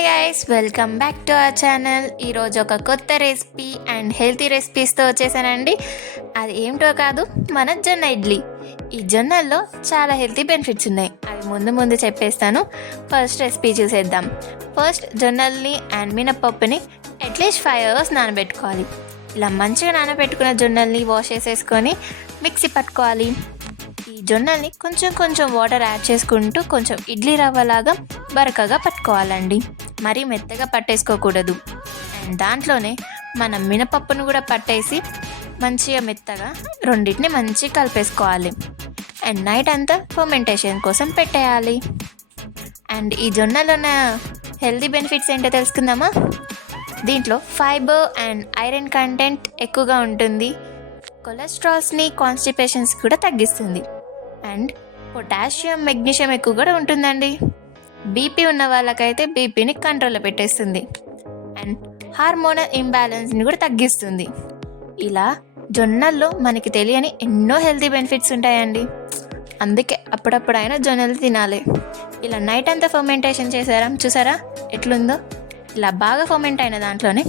Hi guys, welcome back to our channel. ఈరోజు ఒక కొత్త రెసిపీ అండ్ హెల్తీ రెసిపీస్తో వచ్చేసానండి. అది ఏమిటో కాదు, మన జొన్న ఇడ్లీ. ఈ జొన్నల్లో చాలా హెల్తీ బెనిఫిట్స్ ఉన్నాయి. అవి ముందు చెప్పేస్తాను. ఫస్ట్ రెసిపీ చూసేద్దాం. ఫస్ట్ జొన్నల్ని అండ్ మినపప్పుని అట్లీస్ట్ 5 hours నానబెట్టుకోవాలి. ఇలా మంచిగా నానబెట్టుకున్న జొన్నల్ని వాష్ చేసేసుకొని మిక్సీ పట్టుకోవాలి. ఈ జొన్నల్ని కొంచెం వాటర్ యాడ్ చేసుకుంటూ కొంచెం ఇడ్లీ రవ్వలాగా బరకగా పట్టుకోవాలండి. మరీ మెత్తగా పట్టేసుకోకూడదు. అండ్ దాంట్లోనే మనం మినపప్పును కూడా పట్టేసి మంచిగా మెత్తగా రెండింటిని మంచిగా కలిపేసుకోవాలి. అండ్ నైట్ అంతా ఫర్మెంటేషన్ కోసం పెట్టేయాలి. అండ్ ఈ జొన్నలో ఉన్న హెల్తీ బెనిఫిట్స్ ఏంటో తెలుసుకుందామా. దీంట్లో ఫైబర్ అండ్ ఐరన్ కంటెంట్ ఎక్కువగా ఉంటుంది. కొలెస్ట్రాల్స్ని, కాన్స్టిపేషన్స్ కూడా తగ్గిస్తుంది. అండ్ పొటాషియం, మెగ్నీషియం ఎక్కువ కూడా ఉంటుందండి. బీపీ ఉన్న వాళ్ళకైతే బీపీని కంట్రోల్లో పెట్టేస్తుంది. అండ్ హార్మోనల్ ఇంబ్యాలెన్స్ని కూడా తగ్గిస్తుంది. ఇలా జొన్నల్లో మనకి తెలియని ఎన్నో హెల్తీ బెనిఫిట్స్ ఉంటాయండి. అందుకే అప్పుడప్పుడైనా జొన్నలు తినాలి. ఇలా నైట్ అంతా ఫర్మెంటేషన్ చూసారా ఎట్లుందో. ఇలా బాగా ఫర్మెంట్ అయిన దాంట్లోనే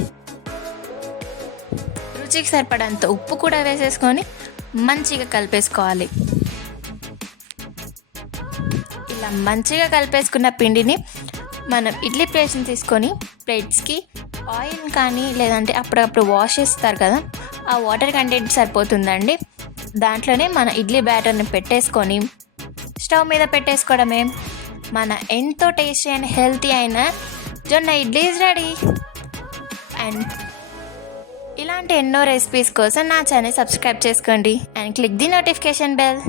రుచికి సరిపడంత ఉప్పు కూడా వేసేసుకొని మంచిగా కలిపేసుకోవాలి. ఇలా మంచిగా కలిపేసుకున్న పిండిని మనం ఇడ్లీ ప్లేట్స్ని తీసుకొని ప్లేట్స్కి ఆయిల్ కానీ లేదంటే అప్పుడప్పుడు వాష్ చేస్తారు కదా, ఆ వాటర్ కంటెంట్ సరిపోతుందండి. దాంట్లోనే మన ఇడ్లీ బ్యాటర్ని పెట్టేసుకొని స్టవ్ మీద పెట్టేసుకోవడమే. మన ఎంతో టేస్టీ అండ్ హెల్తీ అయిన జొన్న ఇడ్లీ ఈజ్ రెడీ. అండ్ ఇలాంటి ఎన్నో రెసిపీస్ కోసం నా ఛానల్ సబ్స్క్రైబ్ చేసుకోండి and click the notification bell.